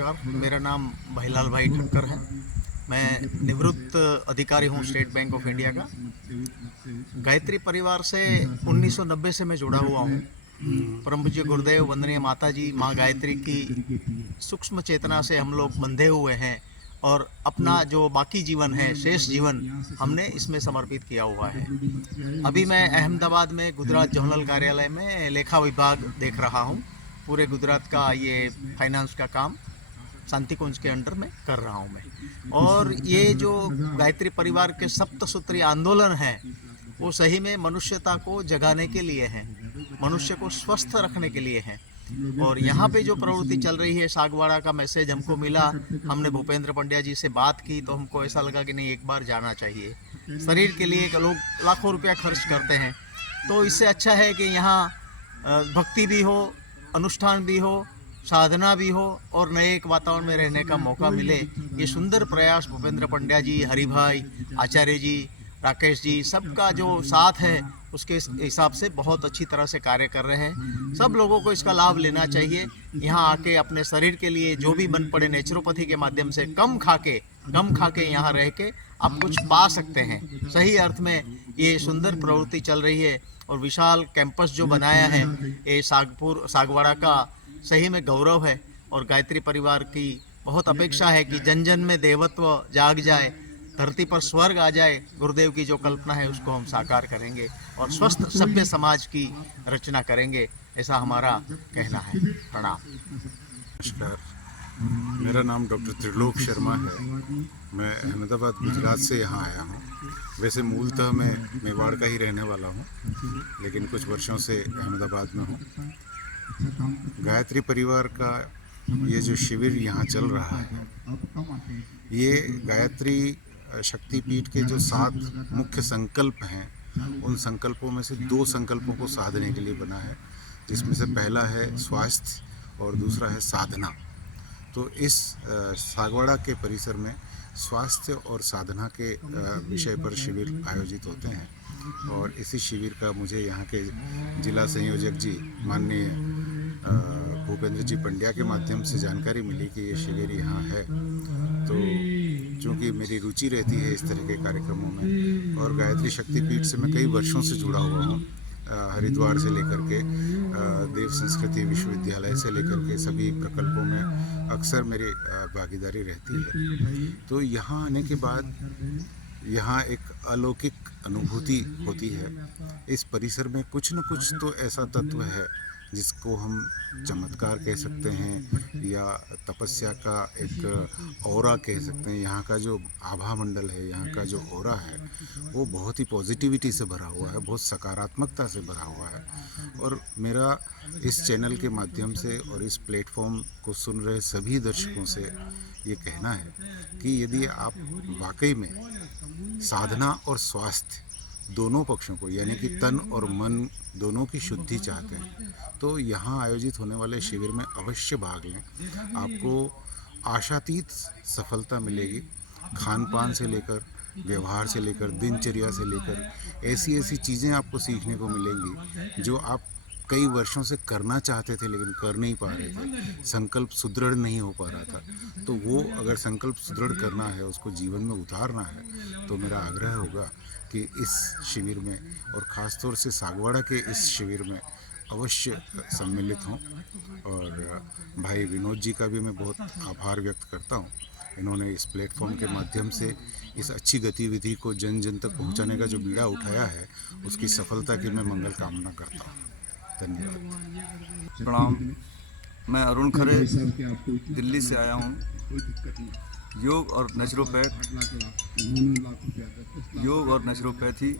नमस्कार, मेरा नाम भाईलाल भाई ठक्कर है। मैं निवृत्त अधिकारी हूँ स्टेट बैंक ऑफ इंडिया का। गायत्री परिवार से 1990 से मैं जुड़ा हुआ हूँ। परम पूज्य गुरुदेव वंदनीय माता जी माँ गायत्री की सूक्ष्म चेतना से हम लोग बंधे हुए हैं और अपना जो बाकी जीवन है, शेष जीवन हमने इसमें समर्पित किया हुआ है। अभी मैं अहमदाबाद में गुजरात जोनल कार्यालय में लेखा विभाग देख रहा हूँ। पूरे गुजरात का ये फाइनेंस का काम शांति कुंज के अंडर में कर रहा हूँ मैं। और ये जो गायत्री परिवार के सप्तसूत्री आंदोलन है वो सही में मनुष्यता को जगाने के लिए है, मनुष्य को स्वस्थ रखने के लिए है। और यहाँ पे जो प्रवृत्ति चल रही है, सागवाड़ा का मैसेज हमको मिला, हमने भूपेंद्र पंड्या जी से बात की तो हमको ऐसा लगा कि नहीं, एक बार जाना चाहिए। शरीर के लिए लोग लाखों रुपया खर्च करते हैं, तो इससे अच्छा है कि यहाँ भक्ति भी हो, अनुष्ठान भी हो, साधना भी हो और नए एक वातावरण में रहने का मौका मिले। ये सुंदर प्रयास भूपेंद्र पंड्या जी, हरिभाई, आचार्य जी, राकेश जी, सबका जो साथ है उसके हिसाब से बहुत अच्छी तरह से कार्य कर रहे हैं। सब लोगों को इसका लाभ लेना चाहिए। यहाँ आके अपने शरीर के लिए जो भी बन पड़े नेचुरोपैथी के माध्यम से कम खा के यहाँ रह के आप कुछ पा सकते हैं। सही अर्थ में ये सुंदर प्रवृत्ति चल रही है और विशाल कैंपस जो बनाया है ये सागवाड़ा का सही में गौरव है। और गायत्री परिवार की बहुत अपेक्षा है कि जन जन में देवत्व जाग जाए, धरती पर स्वर्ग आ जाए। गुरुदेव की जो कल्पना है उसको हम साकार करेंगे और स्वस्थ सभ्य समाज की रचना करेंगे, ऐसा हमारा कहना है। प्रणाम। नमस्कार, मेरा नाम डॉक्टर त्रिलोक शर्मा है। मैं अहमदाबाद गुजरात से यहाँ आया हूँ। वैसे मूलतः मैं मेवाड़ का ही रहने वाला हूँ, लेकिन कुछ वर्षों से अहमदाबाद में हूँ। गायत्री परिवार का ये जो शिविर यहाँ चल रहा है, ये गायत्री शक्तिपीठ के जो 7 मुख्य संकल्प हैं, उन संकल्पों में से 2 संकल्पों को साधने के लिए बना है, जिसमें से पहला है स्वास्थ्य और दूसरा है साधना। तो इस सागवाड़ा के परिसर में स्वास्थ्य और साधना के विषय पर शिविर आयोजित होते हैं और इसी शिविर का मुझे यहाँ के जिला संयोजक जी माननीय भूपेंद्र जी पंड्या के माध्यम से जानकारी मिली कि ये शिविर यहाँ है। तो चूँकि मेरी रुचि रहती है इस तरह के कार्यक्रमों में और गायत्री शक्तिपीठ से मैं कई वर्षों से जुड़ा हुआ हूँ, हरिद्वार से लेकर के देव संस्कृति विश्वविद्यालय से लेकर के सभी प्रकल्पों में अक्सर मेरी भागीदारी रहती है। तो यहाँ आने के बाद यहाँ एक अलौकिक अनुभूति होती है। इस परिसर में कुछ न कुछ तो ऐसा तत्व है जिसको हम चमत्कार कह सकते हैं या तपस्या का एक ऑरा कह सकते हैं। यहाँ का जो आभा मंडल है, यहाँ का जो ऑरा है, वो बहुत ही पॉजिटिविटी से भरा हुआ है, बहुत सकारात्मकता से भरा हुआ है। और मेरा इस चैनल के माध्यम से और इस प्लेटफॉर्म को सुन रहे सभी दर्शकों से ये कहना है कि यदि आप वाकई में साधना और स्वास्थ्य दोनों पक्षों को, यानी कि तन और मन दोनों की शुद्धि चाहते हैं, तो यहाँ आयोजित होने वाले शिविर में अवश्य भाग लें। आपको आशातीत सफलता मिलेगी। खान पान से लेकर, व्यवहार से लेकर, दिनचर्या से लेकर ऐसी ऐसी चीज़ें आपको सीखने को मिलेंगी जो आप कई वर्षों से करना चाहते थे लेकिन कर नहीं पा रहे थे। संकल्प सुदृढ़ नहीं हो पा रहा था। तो वो अगर संकल्प सुदृढ़ करना है, उसको जीवन में उतारना है, तो मेरा आग्रह होगा कि इस शिविर में और ख़ास तौर से सागवाड़ा के इस शिविर में अवश्य सम्मिलित हों। और भाई विनोद जी का भी मैं बहुत आभार व्यक्त करता हूँ। इन्होंने इस प्लेटफॉर्म के माध्यम से इस अच्छी गतिविधि को जन जन तक पहुँचाने का जो बीड़ा उठाया है, उसकी सफलता की मैं मंगल कामना करता हूँ। धन्यवाद। प्रणाम, मैं अरुण खरे दिल्ली से आया हूँ। योग और नेचुरोपैथी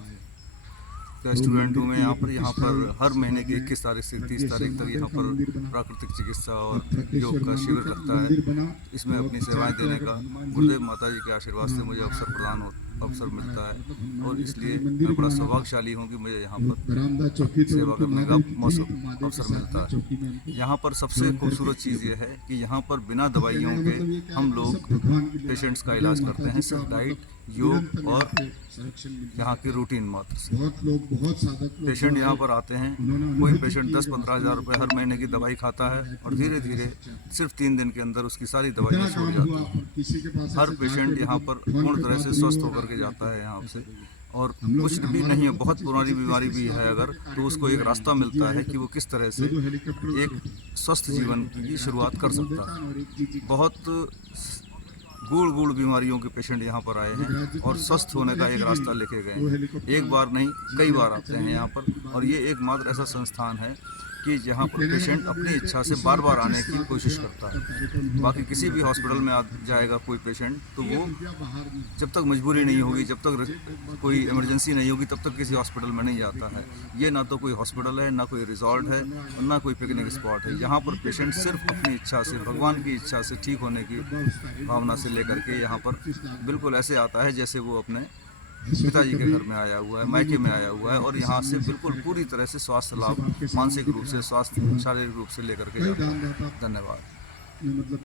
का स्टूडेंट हूँ मैं। यहाँ पर हर महीने की 21 तारीख से 30 तारीख तक यहाँ पर प्राकृतिक चिकित्सा और योग का शिविर लगता है। इसमें अपनी सेवाएं देने का गुरुदेव माता जी के आशीर्वाद से मुझे अवसर प्रदान अवसर मिलता है और इसलिए मैं बड़ा सौभाग्यशाली हूँ कि मुझे यहाँ पर सेवा करने का अवसर मिलता है। यहाँ पर सबसे खूबसूरत चीज़ ये है कि यहाँ पर बिना दवाइयों के हम लोग पेशेंट्स का इलाज करते हैं, सिर्फ डाइट, योग और यहाँ की रूटीन मात्र से। पेशेंट यहाँ पर आते हैं, कोई पेशेंट 10-15 हज़ार रुपये हर महीने की दवाई खाता है और धीरे धीरे सिर्फ 3 दिन के अंदर उसकी सारी दवाइयाँ छूट जाती हैं। हर पेशेंट यहाँ पर पूर्ण तरह से स्वस्थ होकर के जाता है यहाँ से, और कुछ भी नहीं है, बहुत पुरानी बीमारी भी है अगर, तो उसको एक रास्ता मिलता है कि वो किस तरह से एक स्वस्थ जीवन की शुरुआत कर सकता है। बहुत गूढ़ बीमारियों के पेशेंट यहाँ पर आए हैं और स्वस्थ होने का एक रास्ता लेके गए हैं। एक बार नहीं, कई बार आते हैं यहाँ पर, और ये एकमात्र ऐसा संस्थान है कि जहाँ पर पेशेंट अपनी इच्छा से बार बार आने की कोशिश करता है। बाकी किसी भी हॉस्पिटल में आ जाएगा कोई पेशेंट तो वो जब तक मजबूरी नहीं होगी, जब तक कोई इमरजेंसी नहीं होगी, तब तक किसी हॉस्पिटल में नहीं जाता है। ये ना तो कोई हॉस्पिटल है, ना कोई रिजॉर्ट है, और ना कोई पिकनिक स्पॉट है। यहाँ पर पेशेंट सिर्फ अपनी इच्छा से, भगवान की इच्छा से ठीक होने की भावना से लेकर के यहाँ पर बिल्कुल ऐसे आता है जैसे वो अपने पिताजी के घर में आया हुआ है, मायके में आया हुआ है, और यहाँ से बिल्कुल पूरी तरह से स्वास्थ्य लाभ, मानसिक रूप से स्वास्थ्य, शारीरिक रूप से लेकर के जाता है। धन्यवाद।